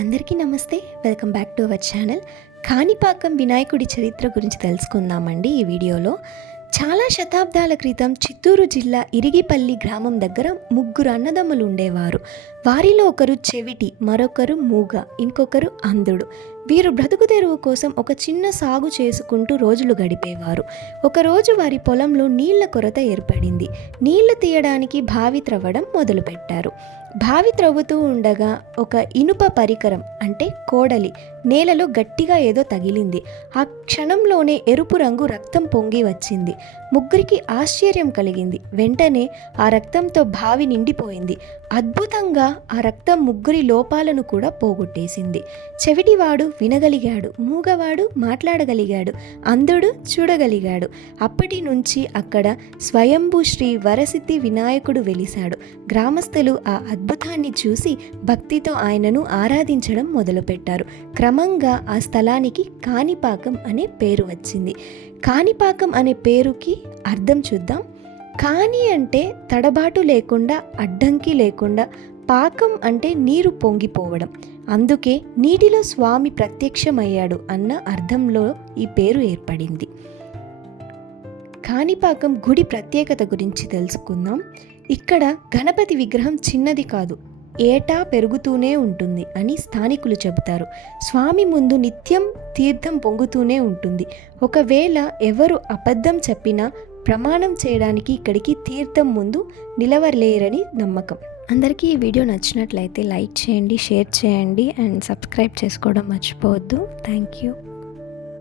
అందరికీ నమస్తే. Welcome back to our channel. Kanipakam వినాయకుడి చరిత్ర గురించి తెలుసుకుందామండి ఈ వీడియోలో. చాలా శతాబ్దాల క్రితం చిత్తూరు జిల్లా ఇరిగిపల్లి గ్రామం దగ్గర ముగ్గురు అన్నదమ్ములు ఉండేవారు. వారిలో ఒకరు చెవిటి, మరొకరు మూగ, ఇంకొకరు అంధుడు. వీరు బ్రతుకు తెరువు కోసం ఒక చిన్న సాగు చేసుకుంటూ రోజులు గడిపేవారు. ఒకరోజు వారి పొలంలో నీళ్ల కొరత ఏర్పడింది. నీళ్లు తీయడానికి బావి త్రవ్వడం మొదలుపెట్టారు. బావి త్రవ్వుతూ ఉండగా ఒక ఇనుప పరికరం అంటే కోడలి నేలలో గట్టిగా ఏదో తగిలింది. ఆ క్షణంలోనే ఎరుపు రంగు రక్తం పొంగి వచ్చింది. ముగ్గురికి ఆశ్చర్యం కలిగింది. వెంటనే ఆ రక్తంతో బావి నిండిపోయింది. అద్భుతంగా ఆ రక్తం ముగ్గురి లోపాలను కూడా పోగొట్టేసింది. చెవిటివాడు వినగలిగాడు, మూగవాడు మాట్లాడగలిగాడు, అంధుడు చూడగలిగాడు. అప్పటి నుంచి అక్కడ స్వయంభూ శ్రీ వరసిద్ధి వినాయకుడు వెలిశాడు. గ్రామస్తులు ఆ అద్భుతాన్ని చూసి భక్తితో ఆయనను ఆరాధించడం మొదలుపెట్టారు. క్రమంగా ఆ స్థలానికి కాణిపాకం అనే పేరు వచ్చింది. కాణిపాకం అనే పేరుకి అర్థం చూద్దాం. కాని అంటే తడబాటు లేకుండా, అడ్డంకి లేకుండా, పాకం అంటే నీరు పొంగిపోవడం. అందుకే నీటిలో స్వామి ప్రత్యక్షమయ్యాడు అన్న అర్థంలో ఈ పేరు ఏర్పడింది. కాణిపాకం గుడి ప్రత్యేకత గురించి తెలుసుకుందాం. ఇక్కడ గణపతి విగ్రహం చిన్నది కాదు, ఏటా పెరుగుతూనే ఉంటుంది అని స్థానికులు చెబుతారు. స్వామి ముందు నిత్యం తీర్థం పొంగుతూనే ఉంటుంది. ఒకవేళ ఎవరు అబద్ధం చెప్పినా ప్రమాణం చేయడానికి ఇక్కడికి తీర్థం ముందు నిలవలేరని నమ్మకం. అందరికీ ఈ వీడియో నచ్చినట్లయితే లైక్ చేయండి, షేర్ చేయండి అండ్ సబ్స్క్రైబ్ చేసుకోవడం మర్చిపోవద్దు. Thank you.